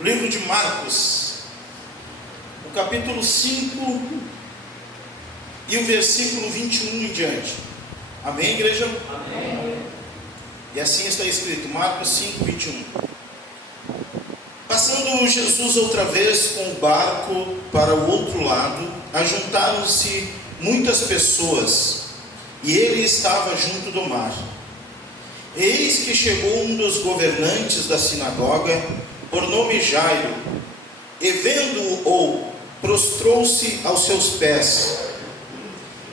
Livro de Marcos, o capítulo 5 e o versículo 21 em diante. Amém, igreja? Amém. E assim está escrito, Marcos 5, 21. Passando Jesus outra vez com o barco para o outro lado, ajuntaram-se muitas pessoas, e ele estava junto do mar. Eis que chegou um dos governantes da sinagoga, por nome Jairo, e vendo-o, prostrou-se aos seus pés,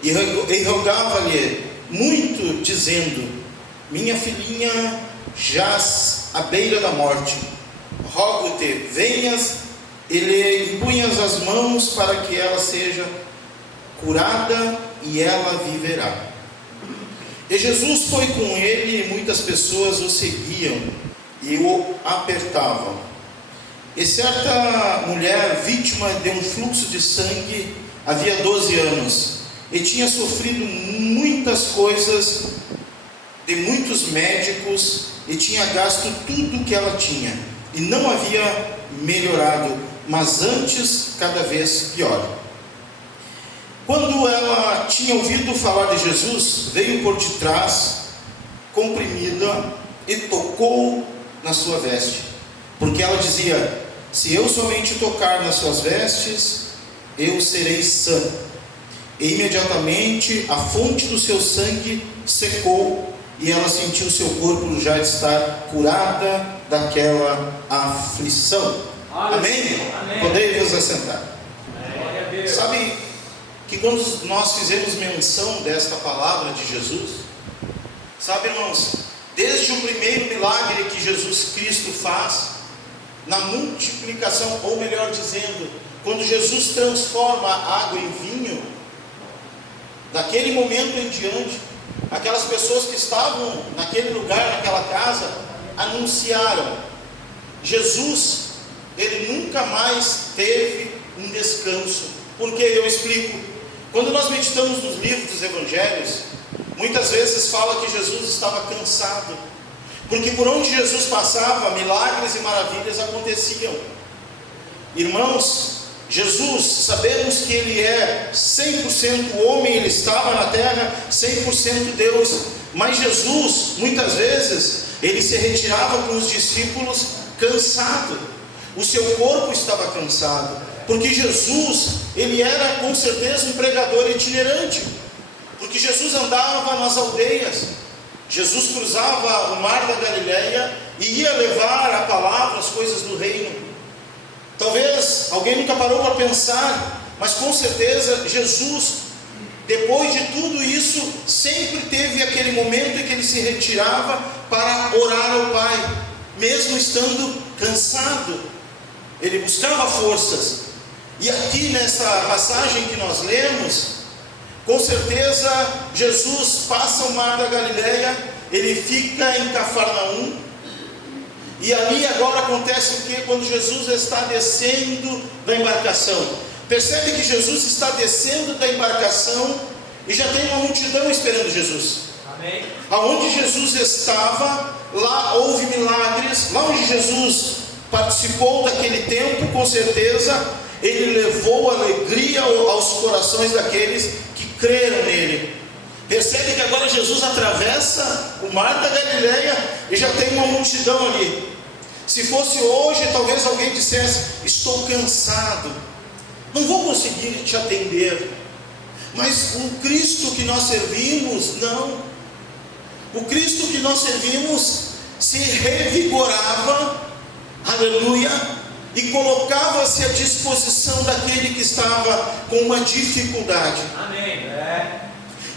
e rogava-lhe muito, dizendo: minha filhinha jaz à beira da morte. Rogo-te, venhas e lhe impunhas as mãos para que ela seja curada e ela viverá. E Jesus foi com ele, e muitas pessoas o seguiam e o apertavam. E certa mulher, vítima de um fluxo de sangue, havia 12 anos, e tinha sofrido muitas coisas de muitos médicos, e tinha gasto tudo o que ela tinha, e não havia melhorado, mas antes cada vez pior. Quando ela tinha ouvido falar de Jesus, veio por detrás, comprimida, e tocou na sua veste, porque ela dizia: se eu somente tocar nas suas vestes, eu serei sã. E imediatamente a fonte do seu sangue secou, e ela sentiu seu corpo já estar curada daquela aflição. Amém? Amém. Podeis assentar. Glória a Deus. Sabe que quando nós fizemos menção desta palavra de Jesus, sabe, irmãos, desde o primeiro milagre que Jesus Cristo faz, na multiplicação, ou melhor dizendo, quando Jesus transforma a água em vinho, daquele momento em diante, aquelas pessoas que estavam naquele lugar, naquela casa, anunciaram: Jesus, ele nunca mais teve um descanso. Porque eu explico, quando nós meditamos nos livros dos evangelhos, muitas vezes fala que Jesus estava cansado, porque por onde Jesus passava, milagres e maravilhas aconteciam. Irmãos, Jesus, sabemos que ele é 100% homem, ele estava na terra, 100% Deus, mas Jesus, muitas vezes, ele se retirava com os discípulos cansado, o seu corpo estava cansado, porque Jesus, ele era com certeza um pregador itinerante, porque Jesus andava nas aldeias, Jesus cruzava o mar da Galileia e ia levar a palavra, as coisas do reino. Talvez alguém nunca parou para pensar, mas com certeza Jesus, depois de tudo isso, sempre teve aquele momento em que ele se retirava para orar ao Pai, mesmo estando cansado, ele buscava forças. E aqui nessa passagem que nós lemos, com certeza Jesus passa o mar da Galileia, ele fica em Cafarnaum, e ali agora acontece o que? Quando Jesus está descendo da embarcação, percebe que Jesus está descendo da embarcação e já tem uma multidão esperando Jesus. Amém. Aonde Jesus estava, lá houve milagres, lá onde Jesus participou daquele tempo, com certeza ele levou alegria aos corações daqueles que creram nele. Percebe que agora Jesus atravessa o mar da Galileia e já tem uma multidão ali. Se fosse hoje, talvez alguém dissesse: estou cansado, não vou conseguir te atender. Mas o Cristo que nós servimos, não. O Cristo que nós servimos se revigorava, aleluia, e colocava-se à disposição daquele que estava com uma dificuldade. Amém.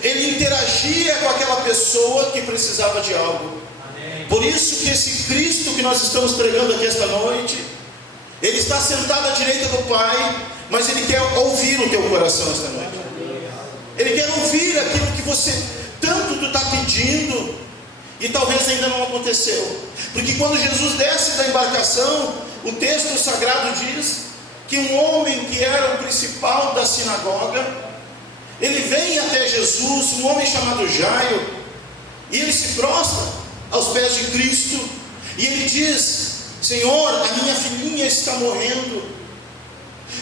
Ele interagia com aquela pessoa que precisava de algo. Amém. Por isso que esse Cristo que nós estamos pregando aqui esta noite, ele está sentado à direita do Pai, mas ele quer ouvir o teu coração esta noite. Ele quer ouvir aquilo que você tanto está pedindo e talvez ainda não aconteceu. Porque quando Jesus desce da embarcação, o texto sagrado diz que um homem que era o principal da sinagoga, ele vem até Jesus, um homem chamado Jairo, e ele se prostra aos pés de Cristo, e ele diz: Senhor, a minha filhinha morrendo.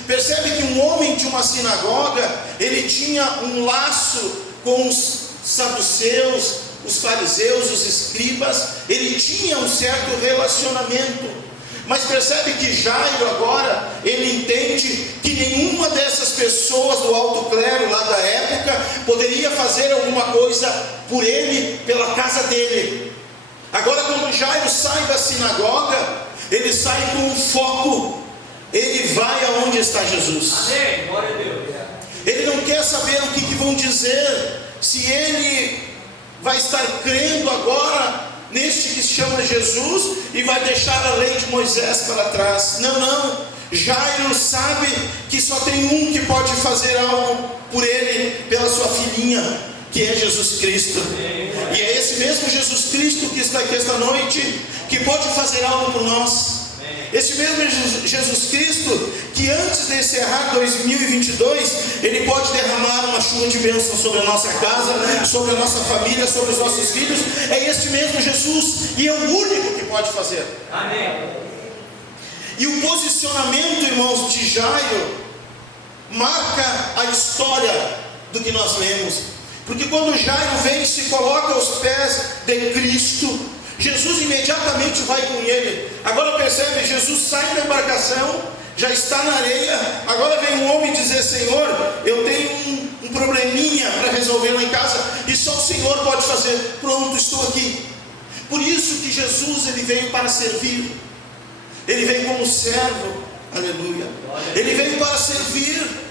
Percebe que um homem de uma sinagoga, ele tinha um laço com os saduceus, os fariseus, os escribas, ele tinha um certo relacionamento. Mas percebe que Jairo agora, ele entende que nenhuma dessas pessoas do alto clero lá da época poderia fazer alguma coisa por ele, pela casa dele. Agora, quando Jairo sai da sinagoga, ele sai com um foco, ele vai aonde está Jesus. Amém, glória a Deus. Ele não quer saber o que vão dizer, se ele vai estar crendo agora neste que se chama Jesus e vai deixar a lei de Moisés para trás. Não, Jairo sabe que só tem um que pode fazer algo por ele, pela sua filhinha, que é Jesus Cristo. E é esse mesmo Jesus Cristo que está aqui esta noite, que pode fazer algo por nós. Esse mesmo Jesus Cristo, que antes de encerrar 2022, Ele pode derramar uma chuva de bênção sobre a nossa casa, sobre a nossa família, sobre os nossos filhos. É este mesmo Jesus, e é o único que pode fazer. Amém. E o posicionamento, irmãos, de Jairo marca a história do que nós lemos. Porque quando Jairo vem e se coloca aos pés de Cristo, Jesus imediatamente vai com ele. Agora percebe, Jesus sai da embarcação, já está na areia. Agora vem um homem dizer: Senhor, eu tenho um probleminha para resolver lá em casa, e só o Senhor pode fazer. Pronto, estou aqui. Por isso que Jesus, ele veio para servir. Ele veio como servo. Aleluia. Ele veio para servir.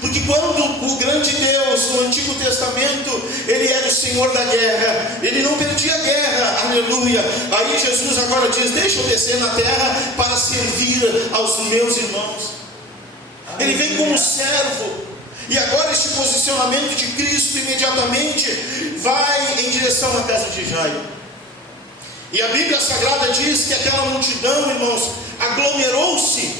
Porque quando o grande Deus no Antigo Testamento, Ele era o Senhor da guerra, Ele não perdia a guerra, aleluia. Aí Jesus agora diz: deixa eu descer na terra para servir aos meus irmãos. Ele vem como servo. E agora este posicionamento de Cristo imediatamente vai em direção à casa de Jairo. E a Bíblia Sagrada diz que aquela multidão, irmãos, aglomerou-se,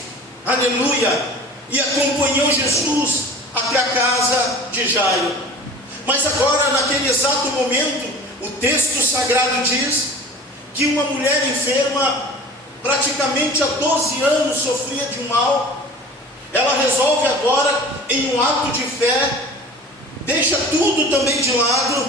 aleluia, e acompanhou Jesus até a casa de Jairo. Mas agora, naquele exato momento, o texto sagrado diz que uma mulher enferma, praticamente há 12 anos, sofria de um mal. Ela resolve agora, em um ato de fé, deixa tudo também de lado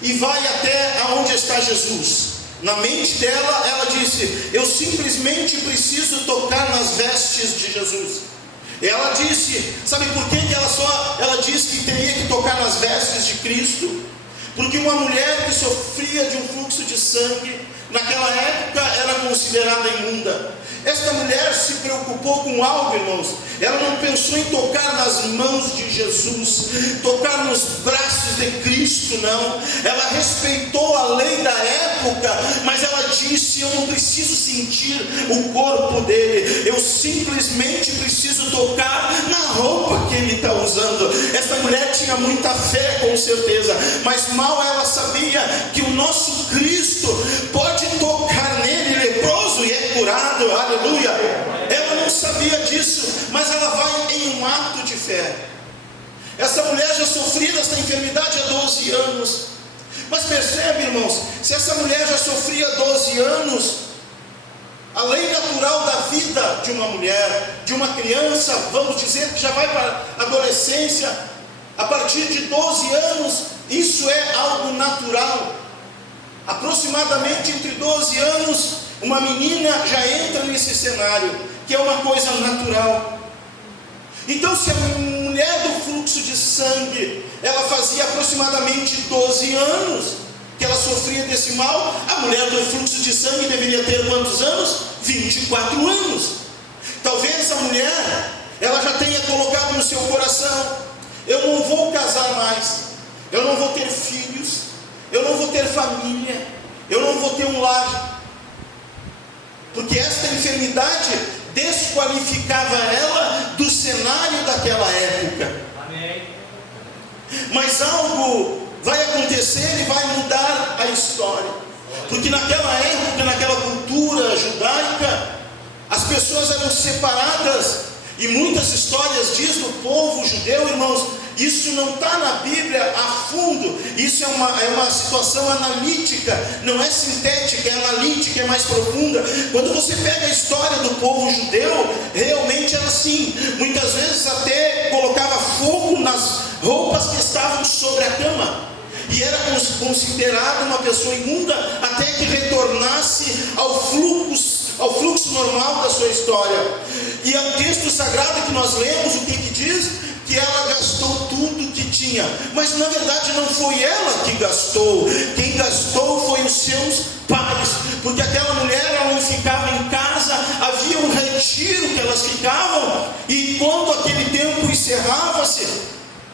e vai até aonde está Jesus. Na mente dela, ela disse: eu simplesmente preciso tocar nas vestes de Jesus. Ela disse, sabe por que ela disse que teria que tocar nas vestes de Cristo? Porque uma mulher que sofria de um fluxo de sangue, naquela época era considerada imunda. Esta mulher se preocupou com algo, irmãos. Ela não pensou em tocar nas mãos de Jesus, tocar nos braços de Cristo, não. Ela respeitou a lei da época, mas ela disse: eu não preciso sentir o corpo dele, eu simplesmente preciso tocar na roupa que ele está usando. Esta mulher tinha muita fé, com certeza, mas mal ela sabia que o nosso Cristo pode tocar nele, leproso, e é curado, aleluia. Ela não sabia disso, mas ela vai em um ato de fé. Essa mulher já sofria dessa enfermidade há 12 anos. Mas percebe, irmãos, se essa mulher já sofria 12 anos, a lei natural da vida de uma mulher, de uma criança, vamos dizer que já vai para a adolescência, a partir de 12 anos, isso é algo natural. Aproximadamente entre 12 anos, uma menina já entra nesse cenário, que é uma coisa natural. Então, se a mulher do fluxo de sangue, ela fazia aproximadamente 12 anos que ela sofria desse mal, a mulher do fluxo de sangue deveria ter quantos anos? 24 anos. Talvez a mulher, ela já tenha colocado no seu coração: eu não vou casar mais, eu não vou ter filhos, eu não vou ter família, eu não vou ter um lar. Porque esta enfermidade desqualificava ela do cenário daquela época. Amém. Mas algo vai acontecer e vai mudar a história. Porque naquela época, naquela cultura judaica, as pessoas eram separadas. E muitas histórias dizem: o povo judeu, irmãos, isso não está na Bíblia a fundo. Isso é uma situação analítica, não é sintética, é analítica, é mais profunda. Quando você pega a história do povo judeu, realmente era assim. Muitas vezes até colocava fogo nas roupas que estavam sobre a cama, e era considerado uma pessoa imunda até que retornasse ao fluxo normal da sua história. E é o texto sagrado que nós lemos, o que diz? Que ela gastou tudo que tinha. Mas na verdade não foi ela que gastou. Quem gastou foi os seus pais, porque aquela mulher, ela não ficava em casa, havia um retiro que elas ficavam, e quando aquele tempo encerrava-se,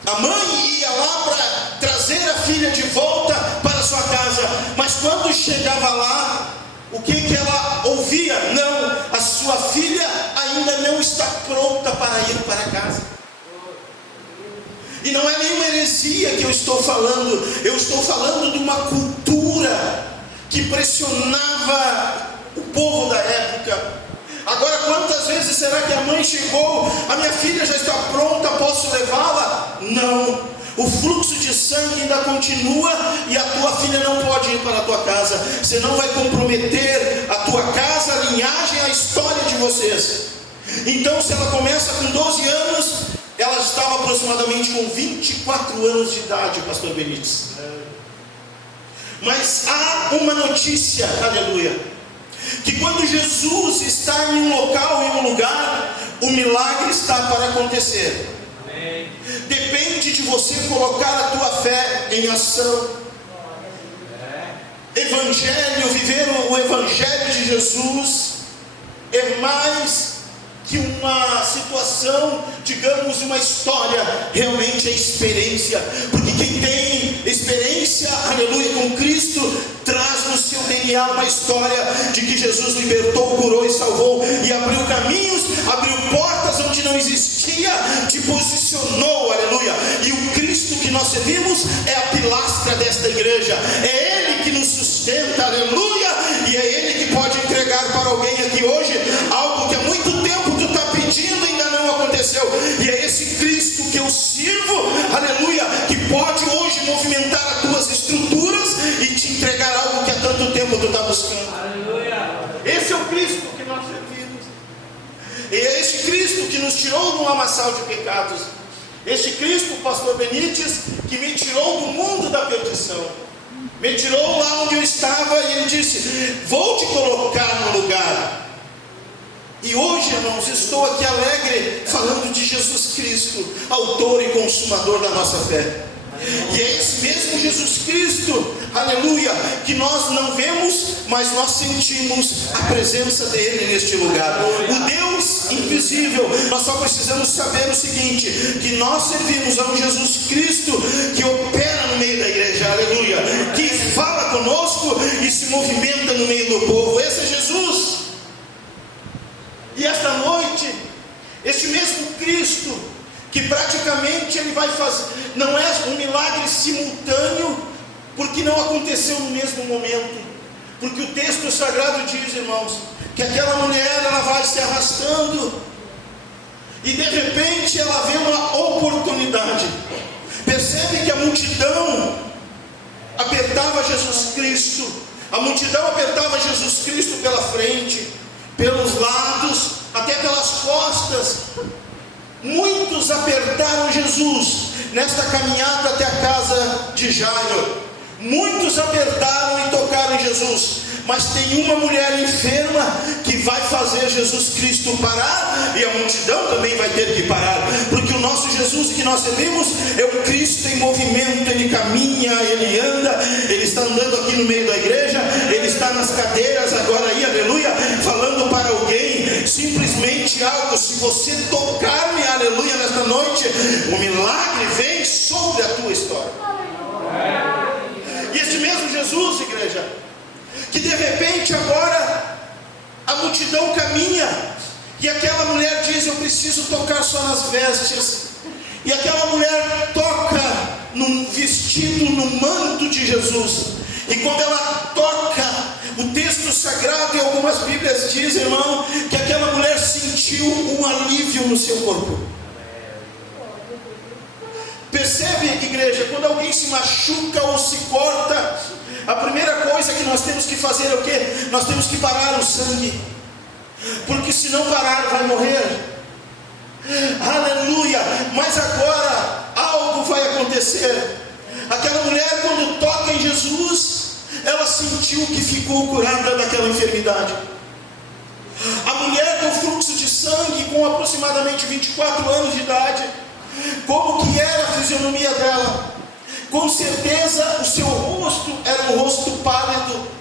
a mãe ia lá para trazer a filha de volta para sua casa. Mas quando chegava lá, o que ela ouvia? Não, a sua filha ainda não está pronta para ir para casa. E não é nenhuma heresia que eu estou falando. Eu estou falando de uma cultura que pressionava o povo da época. Agora, quantas vezes será que a mãe chegou? A minha filha já está pronta, posso levá-la? Não. O fluxo de sangue ainda continua, e a tua filha não pode ir para a tua casa. Você não vai comprometer a tua casa, a linhagem, a história de vocês. Então, se ela começa com 12 anos, ela estava aproximadamente com 24 anos de idade, pastor Benítez. Mas há uma notícia, aleluia, que quando Jesus está em um local, em um lugar, o milagre está para acontecer. Amém. Depende de você colocar a tua fé em ação. Evangelho, viver o Evangelho de Jesus é mais que uma situação, digamos, uma história. Realmente é experiência, porque quem tem experiência, aleluia, com Cristo, traz no seu DNA uma história de que Jesus libertou, curou e salvou, e abriu caminhos, abriu portas onde não existia, te posicionou, aleluia. E o Cristo que nós servimos é a pilastra desta igreja, é Ele que nos sustenta, aleluia, e é Ele que pode entregar para alguém aqui hoje algo que há muito tempo tu está pedindo e ainda não aconteceu. E é esse Cristo que eu sirvo, aleluia, que pode hoje movimentar as tuas estruturas e te entregar algo que há tanto tempo tu está buscando. Aleluia. Esse é o Cristo que nós servimos. E é esse Cristo que nos tirou de um lamaçal de pecados. Este Cristo, pastor Benítez, que me tirou do mundo da perdição, me tirou lá onde eu estava, e Ele disse: vou te colocar no lugar. E hoje, irmãos, estou aqui alegre, falando de Jesus Cristo, autor e consumador da nossa fé. E é esse mesmo Jesus Cristo, aleluia, que nós não vemos, mas nós sentimos a presença dele neste lugar. O Deus invisível. Nós só precisamos saber o seguinte: que nós servimos a um Jesus Cristo que opera no meio da igreja, aleluia, que fala conosco e se movimenta no meio do povo. Esse é Jesus. E esta noite, este mesmo Cristo, que praticamente Ele vai fazer, não é um milagre simultâneo, porque não aconteceu no mesmo momento, porque o texto sagrado diz, irmãos, que aquela mulher, ela vai se arrastando, e de repente ela vê uma oportunidade. Percebe que a multidão apertava Jesus Cristo, a multidão apertava Jesus Cristo pela frente, pelos lados, até pelas costas. Muitos apertaram Jesus nesta caminhada até a casa de Jairo. Muitos apertaram e tocaram em Jesus. Mas tem uma mulher enferma que vai fazer Jesus Cristo parar, e a multidão também vai ter que parar, porque o nosso Jesus que nós servimos é o Cristo em movimento. Ele caminha, Ele anda, Ele está andando aqui no meio da igreja, Ele está nas cadeiras agora aí, aleluia, falando para alguém, simplesmente algo. Se você tocar-me, aleluia, nesta noite, o milagre vem sobre a tua história. E esse mesmo Jesus, igreja, que de repente agora a multidão caminha, e aquela mulher diz: eu preciso tocar só nas vestes. E aquela mulher toca no vestido, no manto de Jesus. E quando ela toca, o texto sagrado e algumas bíblias dizem, irmão, que aquela mulher sentiu um alívio no seu corpo. machuca ou se corta, a primeira coisa que nós temos que fazer é o quê? Nós temos que parar o sangue, porque se não parar vai morrer. Aleluia. Mas agora algo vai acontecer. Aquela mulher, quando toca em Jesus, ela sentiu que ficou curada daquela enfermidade. A mulher do fluxo de sangue, com aproximadamente 24 anos de idade, como que era a fisionomia dela? Com certeza o seu rosto era um rosto pálido.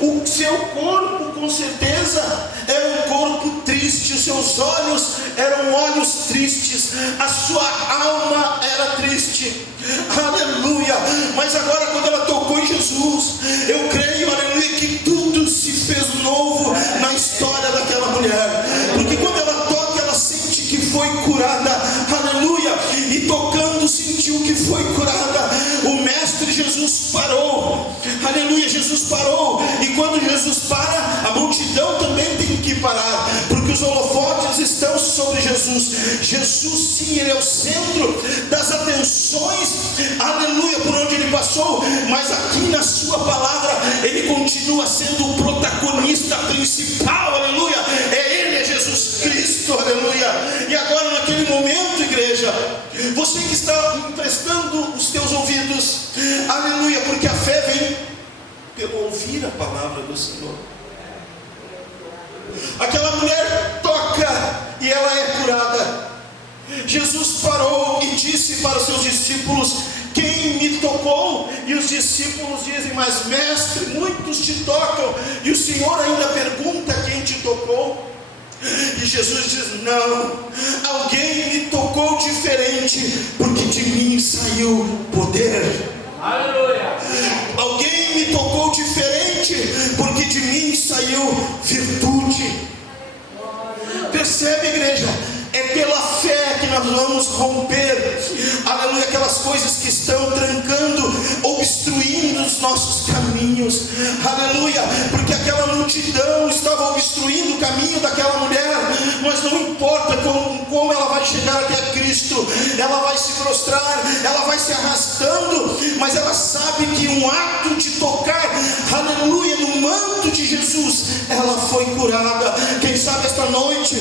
O seu corpo, com certeza, era um corpo triste. Os seus olhos eram olhos tristes. A sua alma era triste. Aleluia. Mas agora, quando ela tocou em Jesus, eu creio, aleluia, que tudo se fez novo na história daquela mulher. Porque quando ela toca, ela sente que foi curada. Aleluia. E tocando, sentiu que foi curada. O Mestre Jesus parou. Aleluia. Jesus parou. E quando Jesus para, a multidão também tem que parar, porque os holofotes estão sobre Jesus. Jesus, sim, ele é o centro das atenções, aleluia, por onde ele passou. Mas aqui na sua palavra, ele continua sendo o protagonista principal, aleluia. Ele é Jesus Cristo, aleluia. E agora, naquele momento, igreja, você que está emprestando os teus ouvidos, aleluia, porque a fé vem pelo ouvir a palavra do Senhor. Aquela mulher toca e ela é curada. Jesus parou e disse para os seus discípulos: quem me tocou? E os discípulos dizem: mas mestre, muitos te tocam, e o Senhor ainda pergunta quem te tocou. E Jesus diz: não, alguém me tocou diferente, porque de mim saiu poder. Aleluia. Alguém me tocou diferente, porque de mim saiu virtude. Percebe, igreja? É pela fé que nós vamos romper, aleluia, aquelas coisas que estão trancando, obstruindo os nossos caminhos, aleluia, porque aquela multidão estava obstruindo o caminho daquela mulher. Mas não importa como ela vai chegar até Cristo, ela vai se prostrar, ela vai se arrastando, mas ela sabe que um ato de tocar, aleluia, no manto de Jesus, ela foi curada. Quem sabe esta noite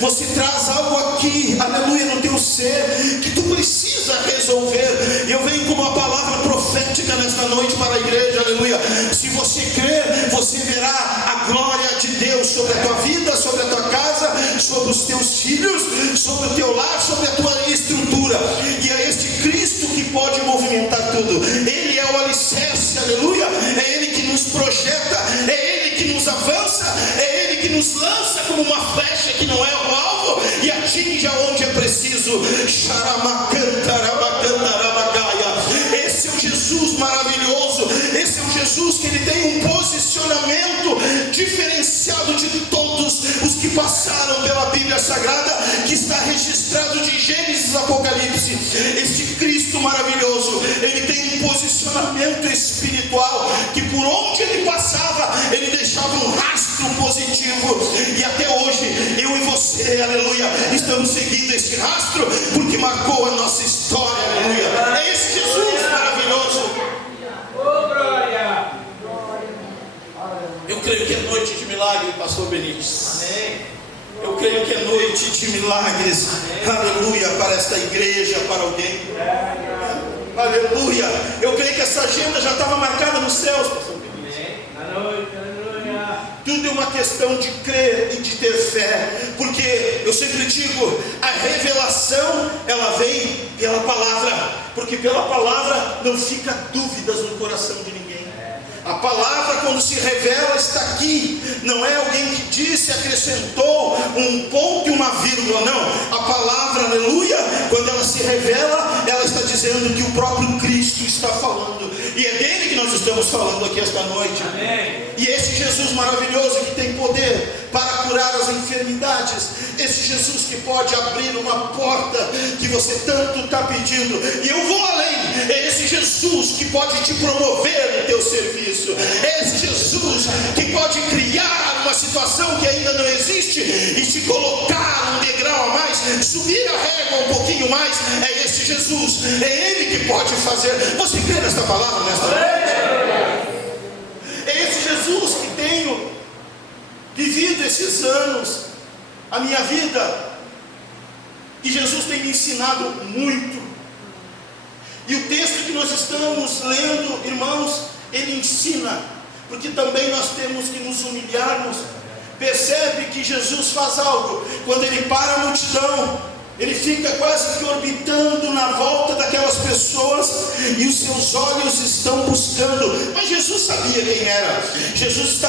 você traz algo aqui, aleluia, no teu ser, que tu precisa resolver. Eu venho com uma palavra profética nesta noite para a igreja, aleluia. Se você crer, você verá a glória de Deus sobre a tua vida, sobre a tua casa, sobre os teus filhos, sobre o teu lar, sobre a tua estrutura. E é este Cristo que pode movimentar tudo. Ele é o alicerce, aleluia. É Ele que nos projeta, é Ele que nos avança, é Ele que nos lança como uma flecha que não é o alvo e atinge aonde é preciso. Esse é o Jesus maravilhoso. Esse é o Jesus que ele tem um posicionamento diferenciado de todos os que passaram pela Bíblia Sagrada, que está registrado de Gênesis a Apocalipse. Este Cristo maravilhoso, ele tem um posicionamento espiritual que por onde ele passava, ele deixava um rastro positivo. E até hoje, eu e você, aleluia, estamos seguindo esse rastro, porque marcou a nossa história, aleluia. É esse Jesus maravilhoso. Oh, glória. Eu creio que é noite de milagre, pastor Benítez. Amém. Eu creio que é noite de milagres, aleluia, para esta igreja, para alguém. Aleluia. Eu creio que essa agenda já estava marcada nos céus, pastor Benítez. Aleluia. Tudo é uma questão de crer e de ter fé, porque eu sempre digo, a revelação, ela vem pela palavra, porque pela palavra não fica dúvidas no coração de ninguém. A palavra, quando se revela, está aqui. Não é alguém que disse, acrescentou um ponto e uma vírgula. Não, a palavra, aleluia, quando ela se revela, ela está dizendo que o próprio Cristo está falando. E é dele que nós estamos falando aqui esta noite. Amém. E esse Jesus maravilhoso que tem poder para curar as enfermidades, esse Jesus que pode abrir uma porta que você tanto está pedindo. E eu vou além, é esse Jesus que pode te promover no teu serviço. É esse Jesus que pode criar uma situação que ainda não existe e te colocar um degrau a mais, subir a régua um pouquinho pouquinho mais, é esse Jesus, é Ele que pode fazer. Você crê nesta palavra nesta noite? É esse Jesus que tenho vivido esses anos, a minha vida, e Jesus tem me ensinado muito. E o texto que nós estamos lendo, irmãos, ele ensina, porque também nós temos que nos humilharmos. Percebe que Jesus faz algo, quando ele para a multidão, ele fica quase que orbitando na volta daquelas pessoas, e os seus olhos estão buscando, mas Jesus sabia quem era. Jesus está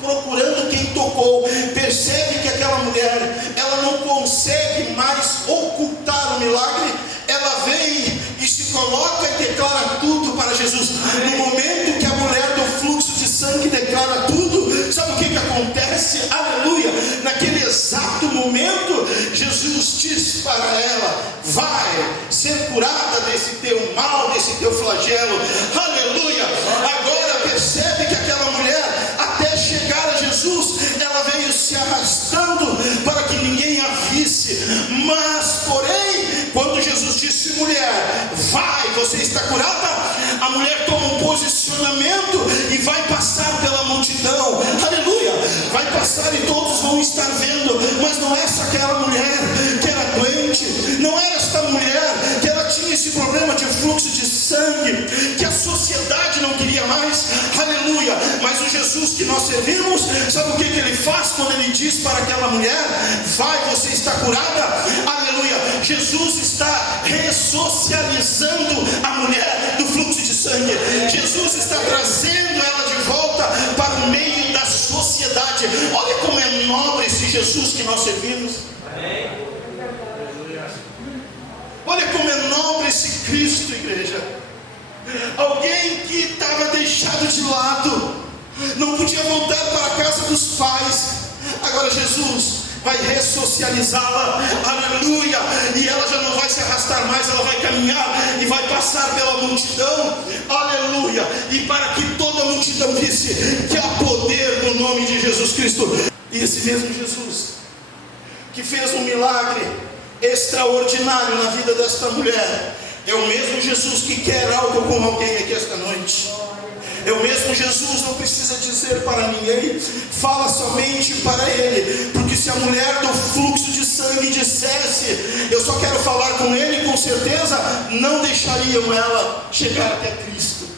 procurando quem tocou. Percebe que aquela mulher, ela não consegue mais ocultar o milagre, ela vem e se coloca e declara tudo para Jesus. No momento que a mulher do fluxo de sangue declara tudo, sabe o que acontece? Aleluia! Naquele exato momento, Jesus diz para ela: vai ser curada desse teu mal, desse teu flagelo. Aleluia! Agora percebe que aquela mulher, até chegar a Jesus, ela veio se arrastando para que ninguém a visse. Mas porém, quando Jesus disse: mulher, vai, você está curada, a mulher toma um posicionamento e vai passar pela multidão. Aleluia! Vai passar e todos vão estar vendo. Mas não é essa aquela mulher que era doente, não era esta mulher que ela tinha esse problema de fluxo de sangue, que a sociedade não queria mais. Aleluia! Mas o Jesus que nós servimos, sabe o que ele faz quando ele diz para aquela mulher: vai, você está curada? Aleluia! Jesus está ressocializando a mulher do fluxo de sangue. Jesus está trazendo ela de volta para o meio da sociedade. Olha como é nobre esse Jesus que nós servimos. Olha como é nobre esse Cristo, igreja. Alguém que estava deixado de lado, não podia voltar para a casa dos pais, agora Jesus vai ressocializá-la. Aleluia! E ela já não vai se arrastar mais, ela vai caminhar e vai passar pela multidão. Aleluia! E para que toda a multidão visse que há poder no nome de Jesus Cristo. E esse mesmo Jesus que fez um milagre extraordinário na vida desta mulher, é o mesmo Jesus que quer algo com alguém aqui esta noite. É o mesmo Jesus, não precisa dizer para ninguém, fala somente para Ele. Porque se a mulher do fluxo de sangue dissesse: eu só quero falar com Ele, com certeza não deixariam ela chegar até Cristo.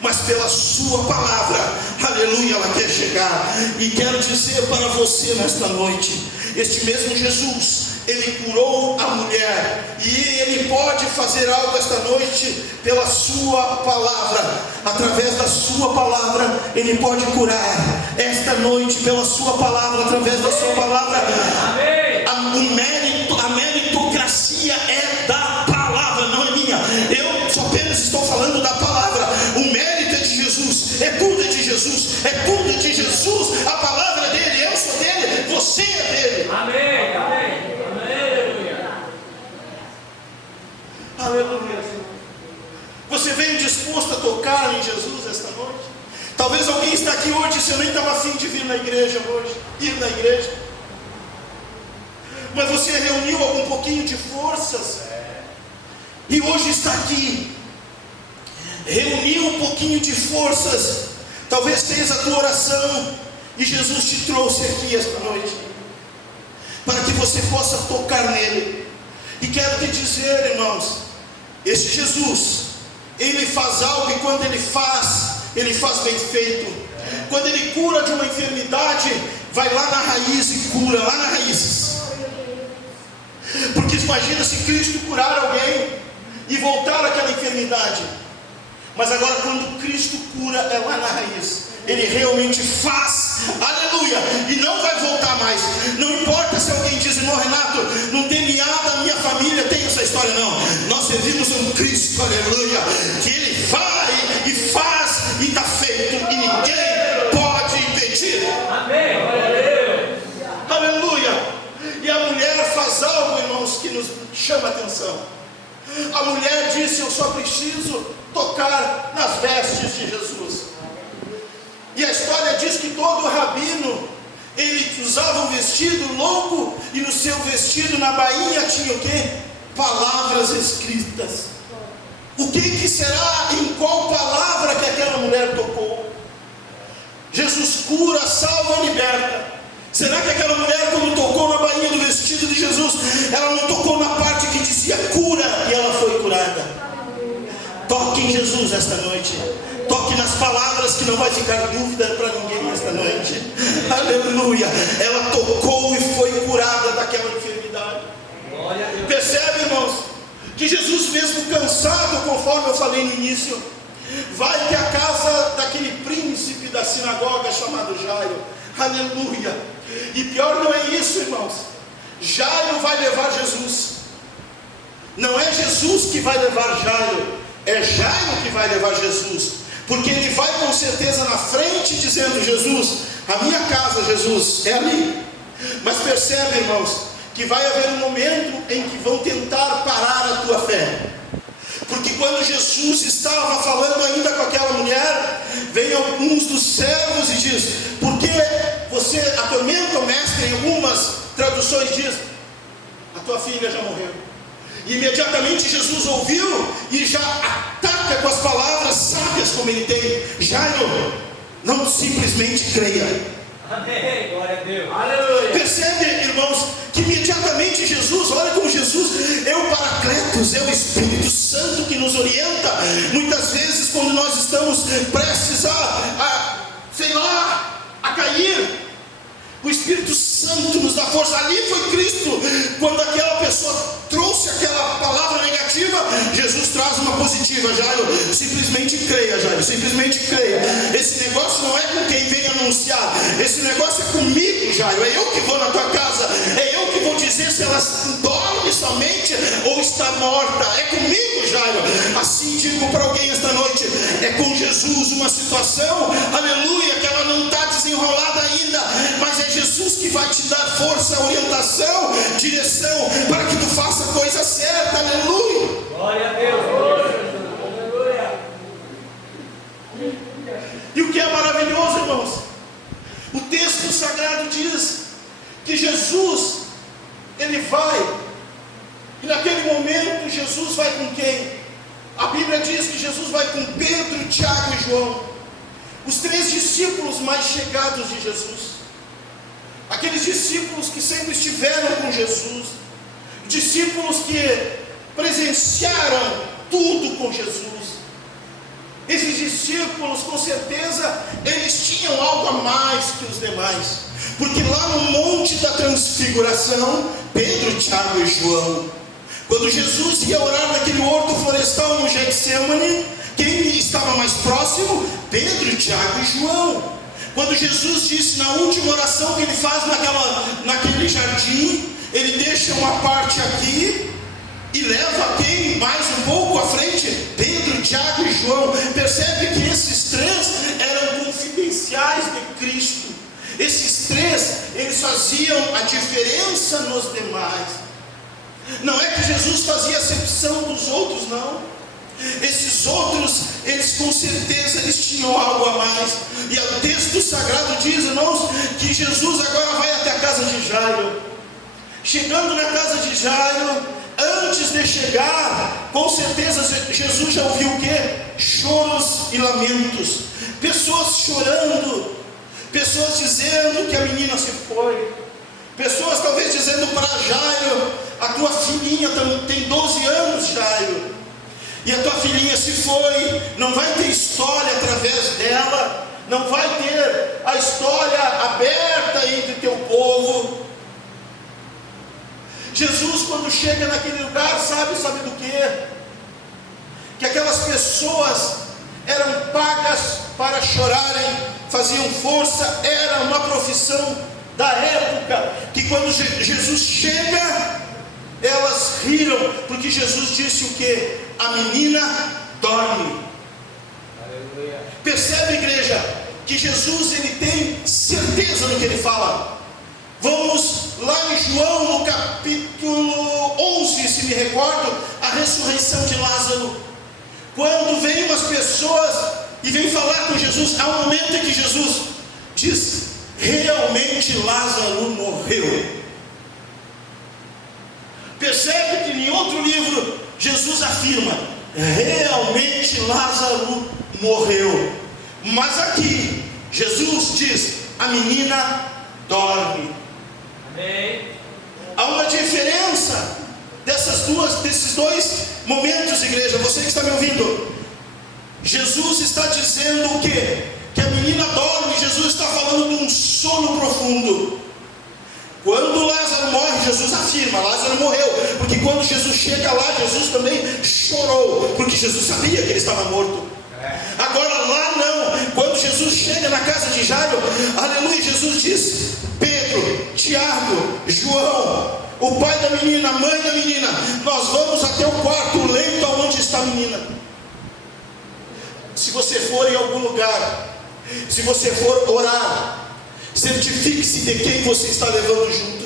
Mas pela sua palavra, aleluia, ela quer chegar. E quero dizer para você nesta noite, este mesmo Jesus, Ele curou a mulher, e Ele pode fazer algo esta noite pela sua palavra. Através da sua palavra Ele pode curar esta noite, pela sua palavra, através da sua palavra. A meritocracia é da palavra, não é minha. Eu só apenas estou falando da palavra. O mérito é de Jesus, é tudo de Jesus, é tudo de Jesus. A palavra é dele, eu sou dele, você é dele. Amém, amém. Aleluia. Você veio disposto a tocar em Jesus esta noite? Talvez alguém está aqui hoje, você nem estava afim de vir na igreja hoje, ir na igreja, mas você reuniu algum pouquinho de forças e hoje está aqui, reuniu um pouquinho de forças, talvez fez a tua oração e Jesus te trouxe aqui esta noite para que você possa tocar nele. E quero te dizer, irmãos, esse Jesus, Ele faz algo, e quando Ele faz bem feito. Quando Ele cura de uma enfermidade, vai lá na raiz e cura, lá na raiz. Porque imagina se Cristo curar alguém e voltar àquela enfermidade. Mas agora quando Cristo cura, é lá na raiz. Ele realmente faz, aleluia, e não vai voltar mais. Não importa se alguém diz: irmão Renato, no DNA da minha família tem essa história. Não, nós servimos um Cristo, aleluia, que Ele vai e faz e está feito, e ninguém pode impedir. Amém, aleluia. E a mulher faz algo, irmãos, que nos chama a atenção. A mulher disse: eu só preciso tocar nas vestes de Jesus. E a história diz que todo rabino, ele usava um vestido longo, e no seu vestido, na bainha, tinha o quê? palavras escritas. O que será, em qual palavra que aquela mulher tocou? Jesus cura, salva, liberta. Será que aquela mulher, quando tocou na bainha do vestido de Jesus, ela não tocou na parte que dizia cura e ela foi curada? Toque em Jesus esta noite. Toque nas palavras, que não vai ficar dúvida para ninguém esta noite. Aleluia. Ela tocou e foi curada daquela enfermidade. Percebe, irmãos, que Jesus, mesmo cansado, conforme eu falei no início, vai até a casa daquele príncipe da sinagoga chamado Jairo. Aleluia. E pior não é isso, irmãos. Jairo vai levar Jesus. Não é Jesus que vai levar Jairo, é Jairo que vai levar Jesus. Porque ele vai com certeza na frente dizendo: Jesus, a minha casa, Jesus, é ali. Mas percebe, irmãos, que vai haver um momento em que vão tentar parar a tua fé. Porque quando Jesus estava falando ainda com aquela mulher, vem alguns dos servos e diz: por que você atormenta o mestre? Em algumas traduções diz: a tua filha já morreu. E imediatamente Jesus ouviu e já ataca com as palavras sábias como ele tem: Jairo, não simplesmente creia. Amém, glória a Deus. Aleluia. Percebe, irmãos, que imediatamente Jesus, olha como Jesus é o Paracletos, é o Espírito Santo que nos orienta. Muitas vezes quando nós estamos prestes a cair, o Espírito Santo nos dá força. Ali foi Cristo, quando aquela pessoa trouxe aquela palavra negativa, Jesus traz uma positiva: Jairo, simplesmente creia, Jairo, simplesmente creia. Esse negócio não é com quem vem anunciar, esse negócio é comigo, Jairo. É eu que vou na tua casa, é eu que vou dizer se ela dorme somente ou está morta. É comigo, Jairo. Assim digo para alguém esta noite: é com Jesus uma situação, aleluia, que ela não está desenrolada ainda, mas é Jesus que vai te dar força, orientação, direção, para que tu faça a coisa certa. Aleluia. Glória a Deus. Aleluia. E o que é maravilhoso, irmãos, o texto sagrado diz que Jesus, ele vai, e naquele momento Jesus vai com quem? A Bíblia diz que Jesus vai com Pedro, Tiago e João, os 3 discípulos mais chegados de Jesus. Aqueles discípulos que sempre estiveram com Jesus, discípulos que presenciaram tudo com Jesus. Esses discípulos, com certeza, eles tinham algo a mais que os demais, porque lá no Monte da Transfiguração, Pedro, Tiago e João, quando Jesus ia orar naquele horto florestal no Getsemane, quem estava mais próximo? Pedro, Tiago e João. Quando Jesus disse na última oração que ele faz naquele jardim, ele deixa uma parte aqui e leva quem mais um pouco à frente? Pedro, Tiago e João. Percebe que esses 3 eram confidenciais de Cristo. Esses 3, eles faziam a diferença nos demais. Não é que Jesus fazia acepção dos outros, não. Esses outros, eles com certeza eles tinham algo a mais. E o texto sagrado diz, irmãos, que Jesus agora vai até a casa de Jairo. Chegando na casa de Jairo, antes de chegar, com certeza Jesus já ouviu o que? Choros e lamentos, pessoas chorando, pessoas dizendo que a menina se foi, pessoas talvez dizendo para Jairo: a tua filhinha tem 12 anos, Jairo, e a tua filhinha se foi, não vai ter história através dela, não vai ter a história aberta entre o teu povo. Jesus, quando chega naquele lugar, sabe do quê? Que aquelas pessoas eram pagas para chorarem, faziam força, era uma profissão da época, que quando Jesus chega, elas riram, porque Jesus disse o quê? A menina dorme. Aleluia. Percebe, igreja, que Jesus, ele tem certeza no que ele fala. Vamos lá em João, no capítulo 11, se me recordo, a ressurreição de Lázaro. Quando vem umas pessoas e vem falar com Jesus, há um momento em que Jesus diz: realmente Lázaro morreu. Percebe que em outro livro Jesus afirma: realmente Lázaro morreu. Mas aqui, Jesus diz: a menina dorme. Amém. Há uma diferença desses dois momentos, igreja. Você que está me ouvindo, Jesus está dizendo o quê? Que a menina dorme. Jesus está falando de um sono profundo. Quando Lázaro morre, Jesus afirma: Lázaro morreu. Porque quando Jesus chega lá, Jesus também chorou, porque Jesus sabia que ele estava morto. Agora lá não. Quando Jesus chega na casa de Jairo, aleluia, Jesus diz: Pedro, Tiago, João, o pai da menina, a mãe da menina, nós vamos até o quarto, o leito onde está a menina. Se você for em algum lugar, se você for orar, certifique-se de quem você está levando junto.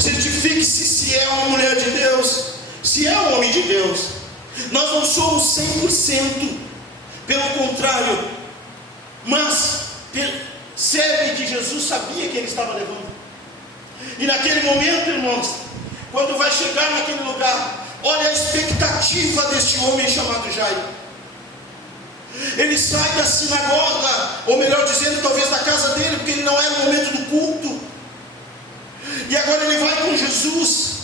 Certifique-se se é uma mulher de Deus, se é um homem de Deus. Nós não somos 100%, pelo contrário, mas percebe que Jesus sabia que ele estava levando. E naquele momento, irmãos, quando vai chegar naquele lugar, olha a expectativa deste homem chamado Jairo. Ele sai da sinagoga, ou melhor dizendo, talvez da casa dele, porque ele não era no momento do culto, e agora ele vai com Jesus.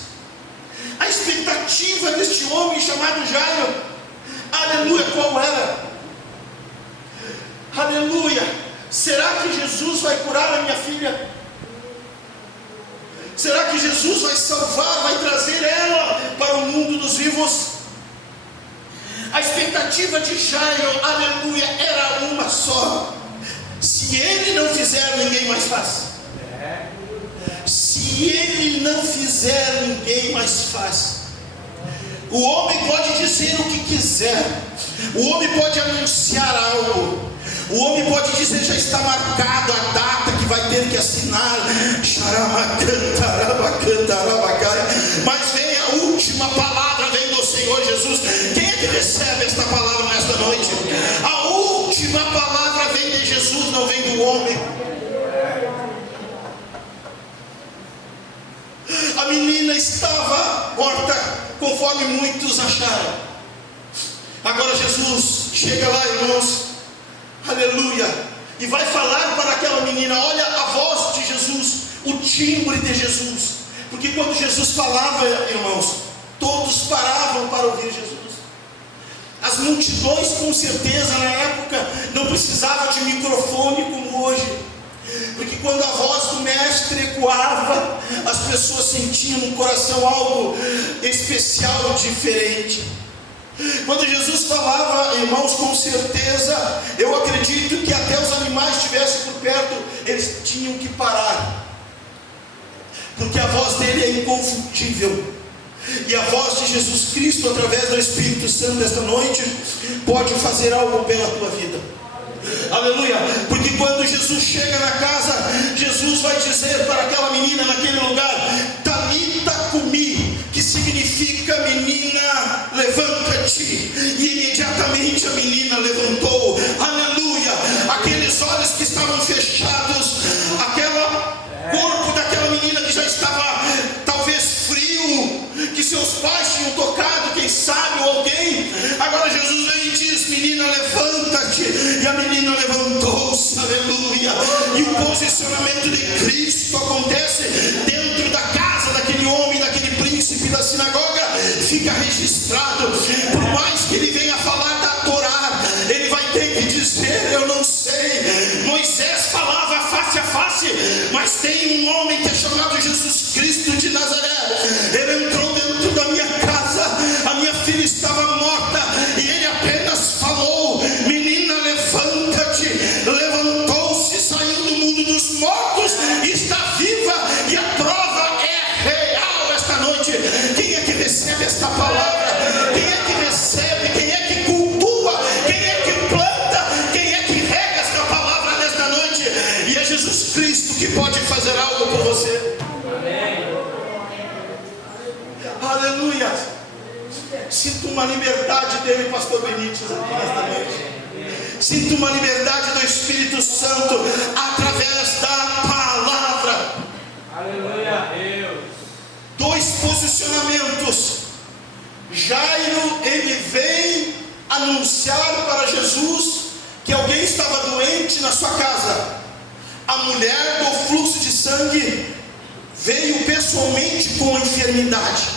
A expectativa deste homem chamado Jairo, aleluia, qual era? Aleluia, será que Jesus vai curar a minha filha? Será que Jesus vai salvar, vai trazer ela para o mundo dos vivos? A expectativa de Jairo, aleluia, era uma só: se ele não fizer, ninguém mais faz. Se ele não fizer, ninguém mais faz. O homem pode dizer o que quiser, o homem pode anunciar algo, o homem pode dizer: já está marcado a data que vai ter que assinar, mas vem a última palavra, vem do Senhor Jesus. Quem é que recebe esta palavra nesta noite? A última palavra vem de Jesus, não vem do homem. A menina estava morta, conforme muitos acharam. Agora Jesus chega lá, irmãos, aleluia, e vai falar para aquela menina. Olha a voz de Jesus, o timbre de Jesus, porque quando Jesus falava, irmãos, todos paravam para ouvir Jesus. As multidões, com certeza, na época, não precisavam de microfone como hoje, porque quando a voz do mestre ecoava, as pessoas sentiam no coração algo especial, diferente. Quando Jesus falava, irmãos, com certeza, eu acredito que até os animais estivessem por perto, eles tinham que parar, porque a voz dele é inconfundível. E a voz de Jesus Cristo, através do Espírito Santo, esta noite, pode fazer algo pela tua vida. Aleluia, porque quando Jesus chega na casa, Jesus vai dizer para aquela menina naquele lugar: Talita cumi, que significa menina, levanta-te. E imediatamente a menina levantou. Aleluia, aqueles olhos que estavam fechados, aquele corpo daquela menina que já estava talvez frio, que seus pais tinham tocado, quem sabe, ou alguém. Agora Jesus vem e diz: menina, levanta-te. E a menina levantou-se, aleluia. E o posicionamento de Cristo acontece dentro da casa daquele homem, daquele príncipe da sinagoga. Fica registrado. Por mais que ele venha falar da Torá, ele vai ter que dizer: eu não sei. Moisés falava face a face, mas tem um homem que é chamado Jesus Cristo de Nazaré. Ele entrou dentro da minha casa, a minha filha estava morta, e ele apenas falou: menina, levanta-te. Levantou-se, saiu do mundo dos mortos, está viva, e a prova é real esta noite. Quem é que recebe esta palavra? Quem é que recebe? Quem é que cultua? Quem é que planta? Quem é que rega esta palavra nesta noite? E é Jesus Cristo que pode fazer algo por você. Aleluia. Sinto uma liberdade dele, pastor Benítez, aqui nesta noite. Sinto uma liberdade do Espírito Santo através da palavra. Aleluia, Deus. Dois posicionamentos anunciar para Jesus que alguém estava doente na sua casa. A mulher do fluxo de sangue veio pessoalmente com a enfermidade.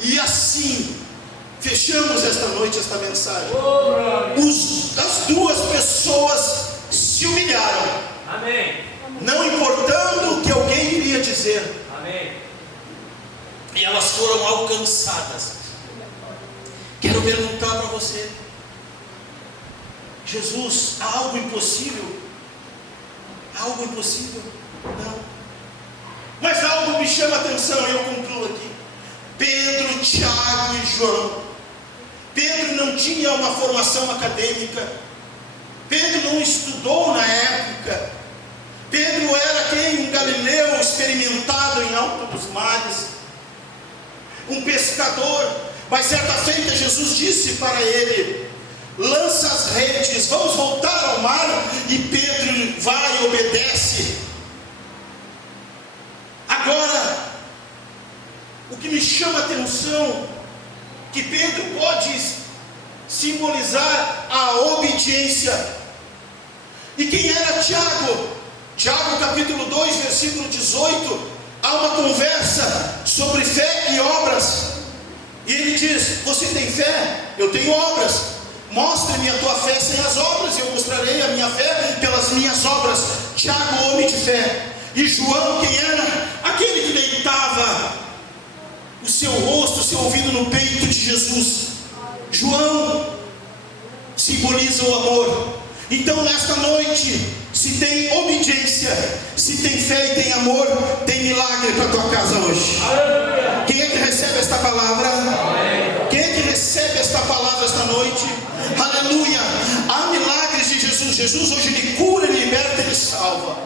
E assim fechamos esta noite esta mensagem. As duas pessoas se humilharam. Amém. Não importando o que alguém iria dizer. Amém. E elas foram alcançadas. Quero perguntar para você: Jesus, há algo impossível? Há algo impossível? Não. Mas algo me chama a atenção e eu concluo aqui. Pedro, Tiago e João. Pedro não tinha uma formação acadêmica. Pedro não estudou na época. Pedro era quem? Um galileu experimentado em alto dos mares, um pescador. Mas certa feita Jesus disse para ele: lança as redes, vamos voltar ao mar. E Pedro vai e obedece. Agora, o que me chama a atenção, que Pedro pode simbolizar a obediência. E quem era Tiago? Tiago capítulo 2, versículo 18, há uma conversa sobre fé e obras. E ele diz: você tem fé? Eu tenho obras. Mostre-me a tua fé sem as obras, e eu mostrarei a minha fé pelas minhas obras. Tiago, homem de fé. E João, quem era? Aquele que deitava o seu rosto, o seu ouvido no peito de Jesus. João simboliza o amor. Então nesta noite, se tem obediência, se tem fé e tem amor, tem milagre para a tua casa hoje. Aleluia. Quem é que recebe esta palavra? Amém. Quem é que recebe esta palavra esta noite? Aleluia. Há milagres de Jesus. Jesus hoje ele cura, ele liberta, ele salva.